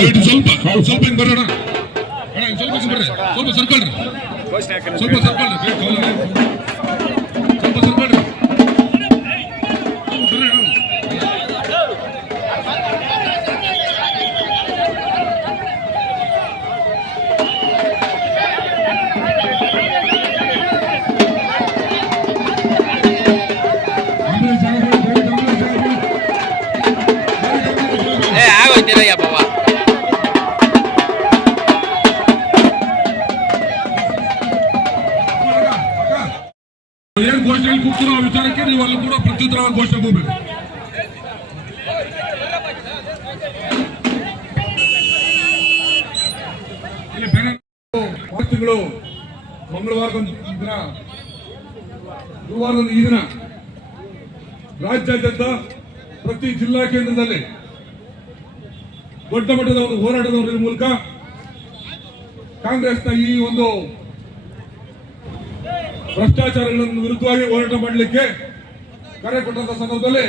ಸ್ವಲ್ಪ ಬರೋಣ ಸ್ವಲ್ಪ ಬರ್ರಿ ಸ್ವಲ್ಪ ಸರ್ಕಲ್ರಿ ಸ್ವಲ್ಪ ಸರ್ಕಲ್ರಿ ಸ್ವಲ್ಪ ಸರ್ಕಲ್ರಿ ಏನ್ ಘೋಷಣೆ ಕೂಗ್ತಿರೋ ಆ ವಿಚಾರಕ್ಕೆ ನೀವು ಅಲ್ಲಿ ಕೂಡ ಪ್ರತ್ಯುತ್ತರವಾಗಿ ಘೋಷಣೆ ಹೋಗ್ಬೇಕು. ತಿಂಗಳು ಮಂಗಳವಾರದ ದಿನ ಗುರುವಾರದ ಈ ದಿನ ರಾಜ್ಯಾದ್ಯಂತ ಪ್ರತಿ ಜಿಲ್ಲಾ ಕೇಂದ್ರದಲ್ಲಿ ದೊಡ್ಡ ಮಟ್ಟದ ಒಂದು ಹೋರಾಟದ ಮೂಲಕ ಕಾಂಗ್ರೆಸ್ನ ಈ ಒಂದು ಭ್ರಷ್ಟಾಚಾರಗಳನ್ನು ವಿರುದ್ಧವಾಗಿ ಹೋರಾಟ ಮಾಡಲಿಕ್ಕೆ ಕರೆ ಕೊಟ್ಟಂತ ಸಂದರ್ಭದಲ್ಲಿ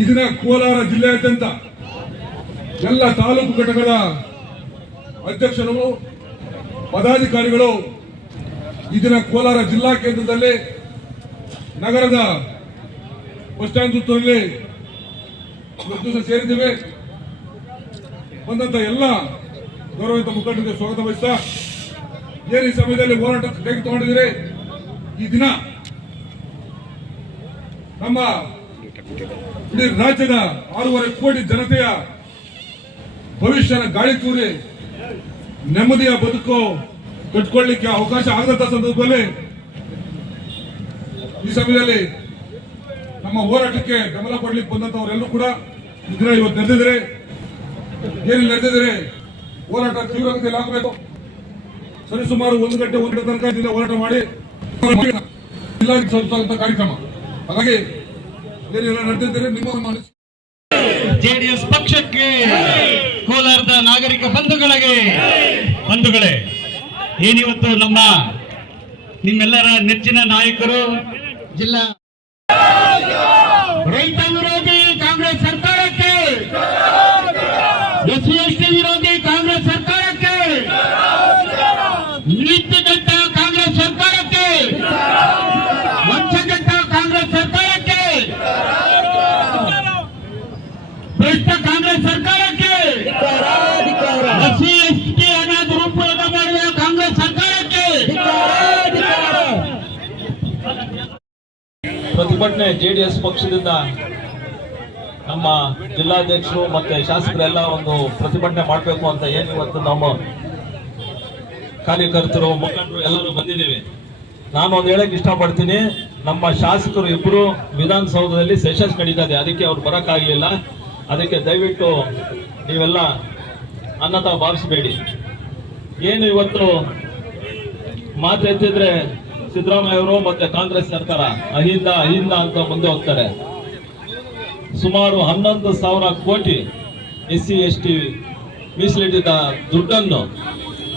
ಈ ದಿನ ಕೋಲಾರ ಜಿಲ್ಲೆಯಾದ್ಯಂತ ಎಲ್ಲ ತಾಲೂಕು ಘಟಕಗಳ ಅಧ್ಯಕ್ಷರು ಪದಾಧಿಕಾರಿಗಳು ಈ ದಿನ ಕೋಲಾರ ಜಿಲ್ಲಾ ಕೇಂದ್ರದಲ್ಲಿ ನಗರದ ಬಸ್ ಸ್ಟ್ಯಾಂಡ್ ಸುತ್ತಲ್ಲಿ ದಿವಸ ಸೇರಿದ್ದೇವೆ. ಬಂದಂತ ಎಲ್ಲ ಗೌರವಿತ ಮುಖಂಡರಿಗೆ ಸ್ವಾಗತ ಬಯಸ್ತಾ ಏನು ಈ ಸಮಯದಲ್ಲಿ ಹೋರಾಟ ಕೈಗೆ ತಗೊಂಡಿದ್ದೀರಿ. ಈ ದಿನ ನಮ್ಮ ಇಡೀ ರಾಜ್ಯದ 6.5 ಕೋಟಿ ಜನತೆಯ ಭವಿಷ್ಯನ ಗಾಳಿ ತೂರಿ ನೆಮ್ಮದಿಯ ಬದುಕು ಕಟ್ಕೊಳ್ಳಿಕ್ಕೆ ಅವಕಾಶ ಆಗದಂತ ಸಂದರ್ಭದಲ್ಲಿ ಈ ಸಮಯದಲ್ಲಿ ನಮ್ಮ ಹೋರಾಟಕ್ಕೆ ಬೆಂಬಲ ಕೊಡ್ಲಿಕ್ಕೆ ಬಂದಂತವರೆಲ್ಲರೂ ಕೂಡ ಇದನ್ನ ಇವತ್ತು ನಡೆದಿದ್ರೆ ಏನಿಲ್ಲ ನಡೆದಿದ್ರೆ ಹೋರಾಟ ತೀವ್ರಗತಿಯಲ್ಲಿ ಆಗಬೇಕು. ಸರಿಸುಮಾರು 1 ಗಂಟೆ ತನಕ ಹೋರಾಟ ಮಾಡಿ ಕಾರ್ಯಕ್ರಮ. ಹಾಗಾಗಿ ಏನೆಲ್ಲ ನಡೆದಿದ್ದರೆ ನಿಮ್ಮ ಜೆಡಿಎಸ್ ಪಕ್ಷಕ್ಕೆ, ಕೋಲಾರದ ನಾಗರಿಕ ಬಂಧುಗಳೇ, ಏನಿವತ್ತು ನಿಮ್ಮೆಲ್ಲರ ನೆಚ್ಚಿನ ನಾಯಕರು ಜಿಲ್ಲಾ ರೈತ ವಿರೋಧಿ ಕಾಂಗ್ರೆಸ್ ಸರ್ಕಾರಕ್ಕೆ, ಎಸ್ಸಿ ಎಸ್ಟಿ ವಿರೋಧಿ ಕಾಂಗ್ರೆಸ್ ಸರ್ಕಾರಕ್ಕೆ, ನೀತಿಗಟ್ಟ ಕಾಂಗ್ರೆಸ್ ಸರ್ಕಾರಕ್ಕೆ, ವಂಚಕಟ್ಟ ಕಾಂಗ್ರೆಸ್ ಸರ್ಕಾರಕ್ಕೆ, ಭ್ರಷ್ಟ ಕಾಂಗ್ರೆಸ್ ಸರ್ಕಾರಕ್ಕೆ, ಎಸ್ಸಿ ಎಸ್ಟಿ ಹಣ ದುರುಪಯೋಗ ಮಾಡುವ ಕಾಂಗ್ರೆಸ್ ಸರ್ಕಾರಕ್ಕೆ ಪ್ರತಿಭಟನೆ ಜೆಡಿಎಸ್ ಪಕ್ಷದಿಂದ ನಮ್ಮ ಜಿಲ್ಲಾಧ್ಯಕ್ಷರು ಮತ್ತೆ ಶಾಸಕರೆಲ್ಲ ಒಂದು ಪ್ರತಿಭಟನೆ ಮಾಡಬೇಕು ಅಂತ ಏನು ಇವತ್ತು ನಮ್ಮ ಕಾರ್ಯಕರ್ತರು ಮುಖಂಡರು ಎಲ್ಲರೂ ಬಂದಿದ್ದೀವಿ. ನಾನು ಒಂದು ಹೇಳಕ್ ಇಷ್ಟಪಡ್ತೀನಿ, ನಮ್ಮ ಶಾಸಕರು ಇಬ್ಬರು ವಿಧಾನಸೌಧದಲ್ಲಿ ಸೆಷನ್ಸ್ ನಡೀತಾ ಇದೆ, ಅದಕ್ಕೆ ಅವ್ರು ಬರೋಕ್ಕಾಗಲಿಲ್ಲ. ಅದಕ್ಕೆ ದಯವಿಟ್ಟು ನೀವೆಲ್ಲ ಅನ್ನತ ಭಾವಿಸಬೇಡಿ. ಏನು ಇವತ್ತು ಮಾತು ಎತ್ತಿದ್ರೆ ಸಿದ್ದರಾಮಯ್ಯ ಅವರು ಮತ್ತೆ ಕಾಂಗ್ರೆಸ್ ಸರ್ಕಾರ ಅಹಿಂದ ಅಂತ ಮುಂದೆ ಹೋಗ್ತಾರೆ. ಸುಮಾರು 11,000 ಕೋಟಿ ಎಸ್ಸಿ ಎಸ್ಟಿ ಮೀಸಲಿಟ್ಟಿದ್ದ ದುಡ್ಡನ್ನು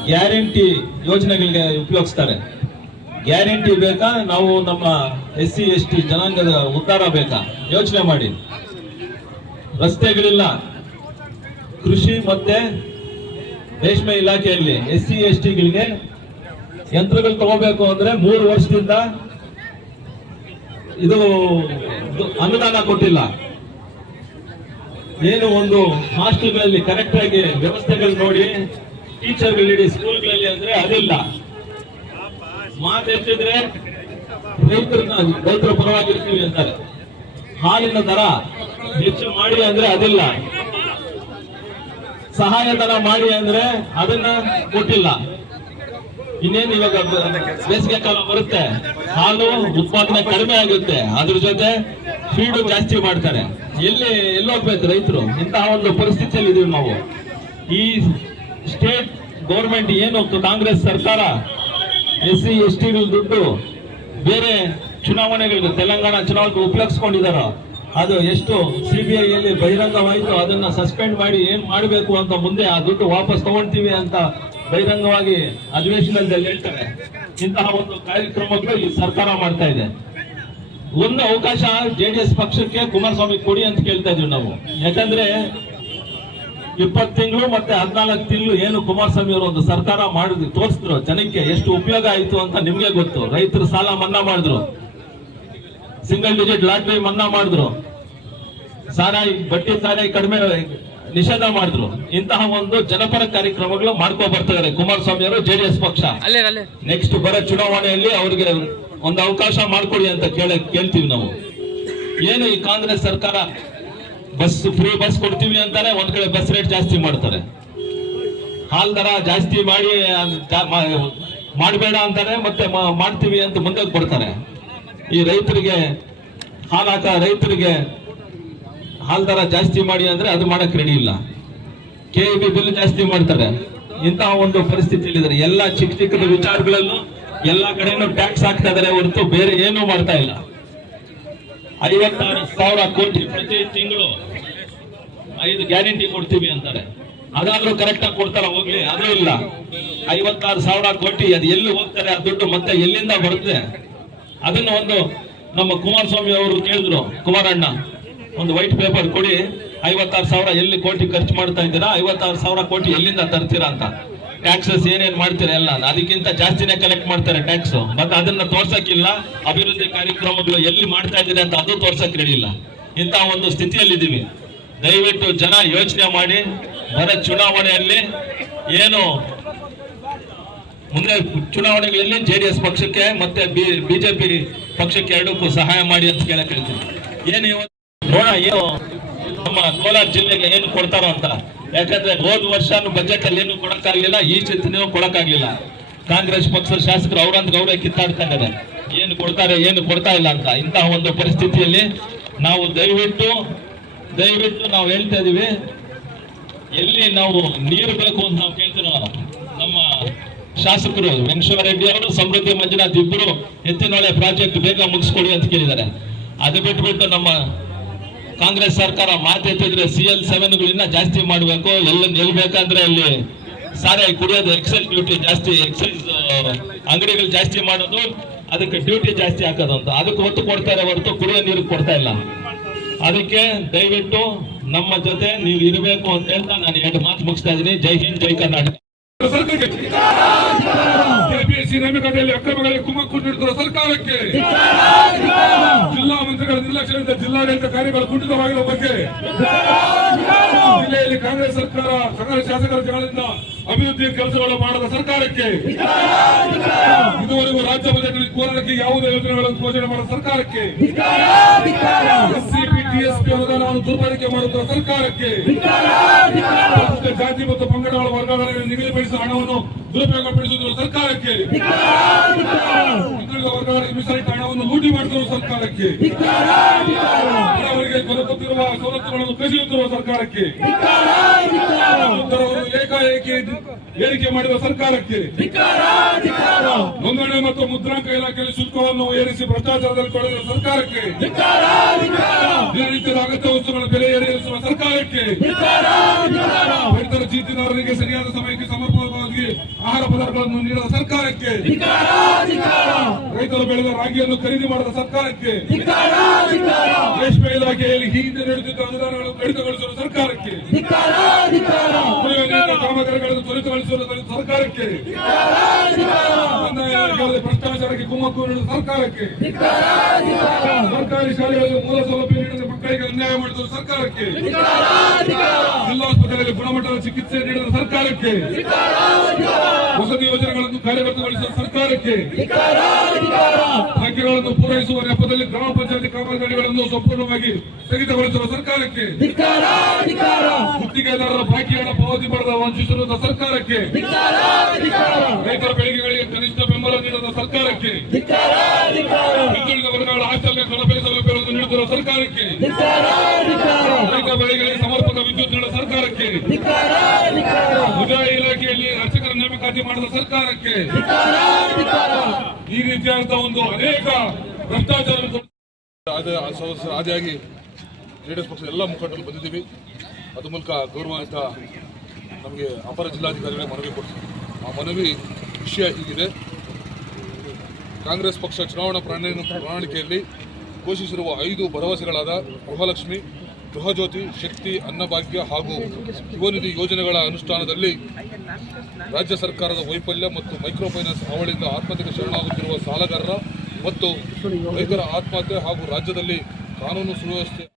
ಗ್ಯಾರಂಟಿ ಯೋಜನೆಗಳಿಗೆ ಉಪಯೋಗಿಸ್ತಾರೆ. ಗ್ಯಾರಂಟಿ ಬೇಕಾ? ನಾವು ನಮ್ಮ ಎಸ್ಸಿ ಎಸ್ಟಿ ಜನಾಂಗದ ಉದ್ಧಾರ ಬೇಕಾ? ಯೋಚನೆ ಮಾಡಿ. ರಸ್ತೆಗಳಿಲ್ಲ. ಕೃಷಿ ಮತ್ತೆ ರೇಷ್ಮೆ ಇಲಾಖೆಯಲ್ಲಿ ಎಸ್ಸಿ ಎಸ್ಟಿಗಳಿಗೆ ಯಂತ್ರಗಳು ತಗೋಬೇಕು ಅಂದ್ರೆ 3 ವರ್ಷದಿಂದ ಇದು ಅನುದಾನ ಕೊಟ್ಟಿಲ್ಲ. ಏನು ಒಂದು ಹಾಸ್ಟೆಲ್ಗಳಲ್ಲಿ ಕರೆಕ್ಟ್ ಆಗಿ ವ್ಯವಸ್ಥೆಗಳು ನೋಡಿ ಟೀಚರ್ಗಳಿಡಿ ಸ್ಕೂಲ್ಗಳಲ್ಲಿ ಅಂದ್ರೆ ಅದಿಲ್ಲ. ಮಾತೆತ್ತಿದ್ರೆ ರೈತರ ಪರವಾಗಿರ್ತೀವಿ ಅಂತಾರೆ. ಹಾಲಿನ ದರ ಹೆಚ್ಚು ಮಾಡಿ ಅಂದ್ರೆ ಅದಿಲ್ಲ. ಸಹಾಯಧನ ಮಾಡಿ ಅಂದ್ರೆ ಅದನ್ನ ಕೊಟ್ಟಿಲ್ಲ. ಇನ್ನೇನು ಇವಾಗ ಬೇಸಿಗೆ ಕಾಲ ಬರುತ್ತೆ, ಹಾಲು ಉತ್ಪಾದನೆ ಕಡಿಮೆ ಆಗುತ್ತೆ, ಅದ್ರ ಜೊತೆ ಫೀಡು ಜಾಸ್ತಿ ಮಾಡ್ತಾರೆ. ಎಲ್ಲೋಗ್ಬೇಕು ರೈತರು? ಇಂತಹ ಒಂದು ಪರಿಸ್ಥಿತಿಯಲ್ಲಿ ಇದೀವಿ ನಾವು. ಈ ಸ್ಟೇಟ್ ಗೌರ್ಮೆಂಟ್ ಏನು ಕಾಂಗ್ರೆಸ್ ಸರ್ಕಾರ ಎಸ್ಸಿ ಎಸ್ಟಿಗಳ ದುಡ್ಡು ಬೇರೆ ಚುನಾವಣೆಗಳಿಗೆ, ತೆಲಂಗಾಣ ಚುನಾವಣೆಗೆ ಉಪಯೋಗಿಸ್ಕೊಂಡಿದಾರೋ ಅದು ಎಷ್ಟು ಸಿಬಿಐಯಲ್ಲಿ ಬಹಿರಂಗವಾಯಿತು. ಅದನ್ನ ಸಸ್ಪೆಂಡ್ ಮಾಡಿ ಏನ್ ಮಾಡಬೇಕು ಅಂತ ಮುಂದೆ ಆ ದುಡ್ಡು ವಾಪಸ್ ತಗೊಳ್ತೀವಿ ಅಂತ ಬಹಿರಂಗವಾಗಿ ಅಧಿವೇಶನದಲ್ಲಿ ಹೇಳ್ತಾರೆ. ಇಂತಹ ಒಂದು ಕಾರ್ಯಕ್ರಮಗಳು ಈ ಸರ್ಕಾರ ಮಾಡ್ತಾ ಇದೆ. ಒಂದು ಅವಕಾಶ ಜೆಡಿಎಸ್ ಪಕ್ಷಕ್ಕೆ ಕುಮಾರಸ್ವಾಮಿ ಕೊಡಿ ಅಂತ ಕೇಳ್ತಾ ಇದೀವಿ ನಾವು. ಯಾಕಂದ್ರೆ 20 ತಿಂಗಳು ಮತ್ತೆ 14 ತಿಂಗಳು ಏನು ಕುಮಾರಸ್ವಾಮಿ ಅವರು ಒಂದು ಸರ್ಕಾರ ಮಾಡಿದ್ರು ತೋರಿಸಿದ್ರು ಜನಕ್ಕೆ ಎಷ್ಟು ಉಪಯೋಗ ಆಯ್ತು ಅಂತ ನಿಮ್ಗೆ ಗೊತ್ತು. ರೈತರ ಸಾಲ ಮನ್ನಾ ಮಾಡಿದ್ರು, ಸಿಂಗಲ್ ಡಿಜಿಟ್ ಲಾಟ್ರಿ ಮನ್ನಾ ಮಾಡಿದ್ರು, ಸಾರಾಯಿ ಬಡ್ಡಿ ಸಾರಾಯಿ ಕಡಿಮೆ ನಿಷೇಧ ಮಾಡಿದ್ರು. ಇಂತಹ ಒಂದು ಜನಪರ ಕಾರ್ಯಕ್ರಮಗಳು ಮಾಡ್ಕೊ ಬರ್ತಿದ್ದಾರೆ ಕುಮಾರಸ್ವಾಮಿ ಅವರು, ಜೆಡಿಎಸ್ ಪಕ್ಷ. ನೆಕ್ಸ್ಟ್ ಬರೋ ಚುನಾವಣೆಯಲ್ಲಿ ಅವ್ರಿಗೆ ಒಂದು ಅವಕಾಶ ಮಾಡ್ಕೊಡಿ ಅಂತ ಕೇಳ್ತೀವಿ ನಾವು. ಏನು ಈ ಕಾಂಗ್ರೆಸ್ ಸರ್ಕಾರ ಫ್ರೀ ಬಸ್ ಕೊಡ್ತೀವಿ ಅಂತಾನೆ ಒಂದ್ ಕಡೆ ಬಸ್ ರೇಟ್ ಜಾಸ್ತಿ ಮಾಡ್ತಾರೆ, ಹಾಲ್ ದರ ಜಾಸ್ತಿ ಮಾಡಿ ಮಾಡಬೇಡ ಅಂತಾರೆ, ಮತ್ತೆ ಮಾಡ್ತೀವಿ ಅಂತ ಮುಂದೆ ಕೊಡ್ತಾರೆ. ಈ ರೈತರಿಗೆ ರೈತರಿಗೆ ಹಾಲ್ ದರ ಜಾಸ್ತಿ ಮಾಡಿ ಅಂದ್ರೆ ಅದು ಮಾಡಕ್ ರೆಡಿ ಇಲ್ಲ. KEB ಬಿಲ್ ಜಾಸ್ತಿ ಮಾಡ್ತಾರೆ. ಇಂತಹ ಒಂದು ಪರಿಸ್ಥಿತಿಯಲ್ಲಿದ್ದಾರೆ. ಎಲ್ಲ ಚಿಕ್ಕ ಚಿಕ್ಕದ ವಿಚಾರಗಳಲ್ಲೂ ಎಲ್ಲಾ ಕಡೆನೂ ಟ್ಯಾಕ್ಸ್ ಹಾಕ್ತಾ ಇದಾರೆ ಹೊರತು ಬೇರೆ ಏನೂ ಮಾಡ್ತಾ ಇಲ್ಲ. 56,000 ಕೋಟಿ ಪ್ರತಿ ತಿಂಗಳು 5 ಗ್ಯಾರಂಟಿ ಕೊಡ್ತೀವಿ ಅಂತಾರೆ. ಅದಾದ್ರೂ ಕರೆಕ್ಟ್ ಆಗಿ ಕೊಡ್ತಾರ? ಹೋಗ್ಲಿ, ಅದು ಇಲ್ಲ. 56,000 ಕೋಟಿ ಅದು ಎಲ್ಲಿ ಹೋಗ್ತಾರೆ? ಆ ದುಡ್ಡು ಮತ್ತೆ ಎಲ್ಲಿಂದ ಬರುತ್ತೆ? ಅದನ್ನ ಒಂದು ನಮ್ಮ ಕುಮಾರಸ್ವಾಮಿ ಅವರು ಕೇಳಿದ್ರು, ಕುಮಾರಣ್ಣ ಒಂದು ವೈಟ್ ಪೇಪರ್ ಕೊಡಿ, 56,000 ಎಲ್ಲಿ ಕೋಟಿ ಖರ್ಚು ಮಾಡ್ತಾ ಇದ್ದೀರಾ, 56,000 ಕೋಟಿ ಎಲ್ಲಿಂದ ತರ್ತೀರಾ ಅಂತ. ಟ್ಯಾಕ್ಸಸ್ ಏನೇನ್ ಮಾಡ್ತೀರಾ ಎಲ್ಲ ಅದಕ್ಕಿಂತ ಜಾಸ್ತಿನೇ ಕಲೆಕ್ಟ್ ಮಾಡ್ತಾರೆ ಟ್ಯಾಕ್ಸ್. ಮತ್ತೆ ಅದನ್ನ ತೋರ್ಸಕ್ಕಿಲ್ಲ. ಅಭಿವೃದ್ಧಿ ಕಾರ್ಯಕ್ರಮಗಳು ಎಲ್ಲಿ ಮಾಡ್ತಾ ಇದ್ದೀರಿ ಅಂತ ಅದು ತೋರ್ಸಕ್ ರೆಡಿ ಇಲ್ಲ. ಇಂತಹ ಒಂದು ಸ್ಥಿತಿಯಲ್ಲಿದ್ದೀವಿ. ದಯವಿಟ್ಟು ಜನ ಯೋಚನೆ ಮಾಡಿ, ಬರೋ ಚುನಾವಣೆಯಲ್ಲಿ ಏನು ಮುಂದೆ ಚುನಾವಣೆಗಳಲ್ಲಿ JDS ಪಕ್ಷಕ್ಕೆ ಮತ್ತೆ BJP ಪಕ್ಷಕ್ಕೆ ಎರಡಕ್ಕೂ ಸಹಾಯ ಮಾಡಿ ಅಂತ ಕೇಳಕ್ ಹೇಳ್ತೀನಿ. ಏನು ನೋಡ ಏನು ನಮ್ಮ ಕೋಲಾರ ಜಿಲ್ಲೆಗೆ ಏನು ಕೊಡ್ತಾರೋ ಅಂತ. ಯಾಕಂದ್ರೆ ಹೋದ ವರ್ಷ ಬಜೆಟ್ ಅಲ್ಲಿ ಏನು ಕೊಡಕ್ಕಾಗ್ಲಿಲ್ಲ, ಈ ಚಿಂತನೆಯೂ ಕೊಡಕ್ಕಾಗ್ಲಿಲ್ಲ. ಕಾಂಗ್ರೆಸ್ ಪಕ್ಷದ ಶಾಸಕರು ಅವರೇ ಕಿತ್ತಾಡ್ತಾ ಇದ್ದಾರೆ, ಏನು ಕೊಡ್ತಾರೆ ಏನು ಕೊಡ್ತಾ ಇಲ್ಲ ಅಂತ. ಇಂತಹ ಒಂದು ಪರಿಸ್ಥಿತಿಯಲ್ಲಿ ನಾವು ದಯವಿಟ್ಟು ನಾವು ಹೇಳ್ತಾ ಇದೀವಿ, ಎಲ್ಲಿ ನಾವು ನೀರು ಬೇಕು ಅಂತ ನಾವು ಕೇಳ್ತೀವಿ. ನಮ್ಮ ಶಾಸಕರು ವೆಂಕಟೇಶ್ವರ ರೆಡ್ಡಿ ಅವರು, ಸಮೃದ್ಧಿ ಮಂಜುನಾಥ್ ಇಬ್ಬರು ಎತ್ತಿನೊಳೆ ಪ್ರಾಜೆಕ್ಟ್ ಬೇಗ ಮುಗಿಸ್ಕೊಡಿ ಅಂತ ಕೇಳಿದ್ದಾರೆ. ಅದು ಬಿಟ್ಬಿಟ್ಟು ನಮ್ಮ ಕಾಂಗ್ರೆಸ್ ಸರ್ಕಾರ ಮಾತೆತ್ತಿದ್ರೆ CL7ಗಳಿನ್ನ ಜಾಸ್ತಿ ಮಾಡಬೇಕು, ಎಲ್ಲಿ ಬೇಕಾದ್ರೆ ಅಲ್ಲಿ ಸಾರಾಯಿ ಕುಡಿಯೋದು ಎಕ್ಸೈಸ್ ಡ್ಯೂಟಿ ಜಾಸ್ತಿ, ಎಕ್ಸೈಸ್ ಅಂಗಡಿಗಳು ಜಾಸ್ತಿ ಮಾಡೋದು, ಅದಕ್ಕೆ ಡ್ಯೂಟಿ ಜಾಸ್ತಿ ಹಾಕೋದು ಅಂತ. ಅದಕ್ಕೆ ಒತ್ತು ಕೊಡ್ತಾರೆ ಹೊರತು ಕುಡಿಯೋ ನೀರಿಗೆ ಕೊಡ್ತಾ ಇಲ್ಲ. ಅದಕ್ಕೆ ದಯವಿಟ್ಟು ನಮ್ಮ ಜೊತೆ ನೀವು ಇರಬೇಕು ಅಂತ ಹೇಳ್ತಾ ನಾನು 2 ಮಾತು ಮುಗಿಸ್ತಾ ಇದ್ದೀನಿ. ಜೈ ಹಿಂದ್, ಜೈ ಕರ್ನಾಟಕ. KPSC ನೇಮಕಾತಿಯಲ್ಲಿ ಅಕ್ರಮಗಳಿಗೆ ಕುಮ್ಮಕ್ಕು ನೀಡುತ್ತಿರುವ ಸರ್ಕಾರಕ್ಕೆ, ಜಿಲ್ಲಾ ಮಂತ್ರಿಗಳ ನಿರ್ಲಕ್ಷ್ಯದಿಂದ ಜಿಲ್ಲಾಡಳಿತ ಕಾರ್ಯಗಳು ಕುಂಠಿತವಾಗಿರುವ ಬಗ್ಗೆ, ಜಿಲ್ಲೆಯಲ್ಲಿ ಕಾಂಗ್ರೆಸ್ ಸರ್ಕಾರ ಶಾಸಕರ ಜಗಳದಿಂದ ಅಭಿವೃದ್ಧಿ ಕೆಲಸಗಳು ಮಾಡದ ಸರ್ಕಾರಕ್ಕೆ, ಇದುವರೆಗೂ ರಾಜ್ಯ ಬಜೆಟ್ನಲ್ಲಿ ಕೋಲಾರಕ್ಕೆ ಯಾವುದೇ ಯೋಜನೆಗಳನ್ನು ಘೋಷಣೆ ಮಾಡದ ಸರ್ಕಾರಕ್ಕೆ, SCP TSP ಅನುದಾನವನ್ನು ದುರ್ಬಳಕೆ ಮಾಡುತ್ತಿರುವ ಸರ್ಕಾರಕ್ಕೆ, ಜಾತಿ ಮತ್ತು ಪಂಗಡಗಳ ವರ್ಗಾವಣೆಯನ್ನು ನಿಗದಿಪಡಿಸಿದ ಹಣವನ್ನು ದುರುಪಯೋಗಪಡಿಸುತ್ತಿರುವ ಸರ್ಕಾರಕ್ಕೆ, ಹಿಂದುಳಿದ ವರ್ಗಗಳಿಗೆ ಮೀಸಲಾದ ಹಣವನ್ನು ಲೂಟಿ ಮಾಡುತ್ತಿರುವ ಸರ್ಕಾರಕ್ಕೆ, ಬಡವರಿಗೆ ದೊರಕುತ್ತಿರುವ ಸವಲತ್ತುಗಳನ್ನು ಕಸಿಯುತ್ತಿರುವ ಸರ್ಕಾರಕ್ಕೆ, ಉತ್ತರವರು ಏಕಾಏಕಿ ಏರಿಕೆ ಮಾಡಿರುವ ಸರ್ಕಾರಕ್ಕೆ, ನೋಂದಣಿ ಮತ್ತು ಮುದ್ರಾಂಕ ಇಲಾಖೆಯಲ್ಲಿ ಶುಲ್ಕವನ್ನು ಏರಿಸಿ ಭ್ರಷ್ಟಾಚಾರದಲ್ಲಿ ತೊಡಗಿರುವ ಸರ್ಕಾರಕ್ಕೆ, ದಿನನಿತ್ಯದ ಅಗತ್ಯ ವಸ್ತುಗಳ ಬೆಲೆ ಏರಿಸುವ ಸರ್ಕಾರಕ್ಕೆ, ರೈತರ ಚೀಟಿದಾರರಿಗೆ ಸರಿಯಾದ ಸಮಯಕ್ಕೆ ಸಮರ್ಪಕವಾಗಿ ಆಹಾರ ಪದಾರ್ಥಗಳನ್ನು ನೀಡದ ಸರ್ಕಾರಕ್ಕೆ, ರೈತರು ಬೆಳೆದ ರಾಗಿಯನ್ನು ಖರೀದಿ ಮಾಡದ ಸರ್ಕಾರಕ್ಕೆ, ರೇಷ್ಮೆ ಇಲಾಖೆಯಲ್ಲಿ ಹಿಂದೆ ನೀಡುತ್ತಿದ್ದ ಅನುದಾನಗಳನ್ನು ಕಡಿತಗೊಳಿಸುವ ಸರ್ಕಾರಕ್ಕೆ, ಕುಡಿಯುವ ನೀರಿನ ಕಾಮಗಾರಿಗಳನ್ನು ತ್ವರಿತಗೊಳಿಸುವ ಸರ್ಕಾರಕ್ಕೆ, ಕಂದಾಯ ಇಲಾಖೆಯಲ್ಲಿ ಭ್ರಷ್ಟಾಚಾರಕ್ಕೆ ಕುಮ್ಮಕ್ಕು ನೀಡುವ ಸರ್ಕಾರಕ್ಕೆ, ಸರ್ಕಾರಿ ಶಾಲೆಗಳಲ್ಲಿ ಮೂಲ ಸೌಲಭ್ಯ ನೀಡದ ಮಕ್ಕಳಿಗೆ ಅನ್ಯಾಯ ಮಾಡಿದ ಸರ್ಕಾರಕ್ಕೆ, ಜಿಲ್ಲಾಸ್ಪತ್ರೆಯಲ್ಲಿ ಗುಣಮಟ್ಟದ ಚಿಕಿತ್ಸೆ ನೀಡಿದ ಸರ್ಕಾರಕ್ಕೆ, ವಸತಿ ಯೋಜನೆಗಳನ್ನು ಕಾರ್ಯಗತಗೊಳಿಸುವ ಸರ್ಕಾರಕ್ಕೆ, ಭಾಗ್ಯಗಳನ್ನು ಪೂರೈಸುವ ನೆಪದಲ್ಲಿ ಗ್ರಾಮ ಪಂಚಾಯತಿ ಕಾಮಗಾರಿಗಳನ್ನು ಸಂಪೂರ್ಣವಾಗಿ ಸ್ಥಗಿತಗೊಳಿಸುವ ಸರ್ಕಾರಕ್ಕೆ, ಗುತ್ತಿಗೆದಾರರ ಬಾಕಿ ಹಣ ಪಾವತಿ ಮಾಡದ ವಂಚಿಸಿರುವ ಸರ್ಕಾರಕ್ಕೆ, ರೈತರ ಬೆಳೆಗಳಿಗೆ ಕನಿಷ್ಠ ಬೆಂಬಲ ನೀಡದ ಸರ್ಕಾರಕ್ಕೆ, ಹಿಂದುಳಿದ ವರ್ಗಗಳ ಆಚರಣೆ ಸೌಲಭ್ಯ ಸೌಲಭ್ಯಗಳನ್ನು ನೀಡುತ್ತಿರುವ ಸರ್ಕಾರಕ್ಕೆ, ರೈತ ಬೆಳೆಗಳಿಗೆ ಸಮರ್ಪಕ ವಿದ್ಯುತ್ ನೀಡುವ ಸರ್ಕಾರಕ್ಕೆ, ಮುಜರಾಯಿ ಇಲಾಖೆಯಲ್ಲಿ ಅರ್ಚಕರ ನೇಮಕಾತಿ ಮಾಡಿದ ಸರ್ಕಾರಕ್ಕೆ, ಈ ರೀತಿಯಾದಂತಹ ಒಂದು ಅನೇಕ ಭ್ರಷ್ಟಾಚಾರ ಆದಿಯಾಗಿ JDS ಪಕ್ಷದ ಎಲ್ಲ ಮುಖಂಡರು ಬಂದಿದ್ದೀವಿ. ಅದ್ರ ಮೂಲಕ ಗೌರವಾನ್ವಿತ ನಮಗೆ ಅಪರ ಜಿಲ್ಲಾಧಿಕಾರಿಗಳಿಗೆ ಮನವಿ ಕೊಡ್ತೀವಿ. ಆ ಮನವಿ ವಿಷಯ ಹೀಗಿದೆ: ಕಾಂಗ್ರೆಸ್ ಪಕ್ಷ ಚುನಾವಣಾ ಪ್ರಣಾಳಿಕೆಯಲ್ಲಿ ಘೋಷಿಸಿರುವ 5 ಭರವಸೆಗಳಾದ ಗೃಹಲಕ್ಷ್ಮಿ, ಗೃಹಜ್ಯೋತಿ, ಶಕ್ತಿ, ಅನ್ನಭಾಗ್ಯ ಹಾಗೂ ಯುವನಿಧಿ ಯೋಜನೆಗಳ ಅನುಷ್ಠಾನದಲ್ಲಿ ರಾಜ್ಯ ಸರ್ಕಾರದ ವೈಫಲ್ಯ ಮತ್ತು ಮೈಕ್ರೋ ಫೈನಾನ್ಸ್ ಹಾವಳಿಯಿಂದ ಆತ್ಮಹತ್ಯೆಗೆ ಶರಣಾಗುತ್ತಿರುವ ಸಾಲಗಾರರ ಮತ್ತು ರೈತರ ಆತ್ಮಹತ್ಯೆ ಹಾಗೂ ರಾಜ್ಯದಲ್ಲಿ ಕಾನೂನು ಸುವ್ಯವಸ್ಥೆ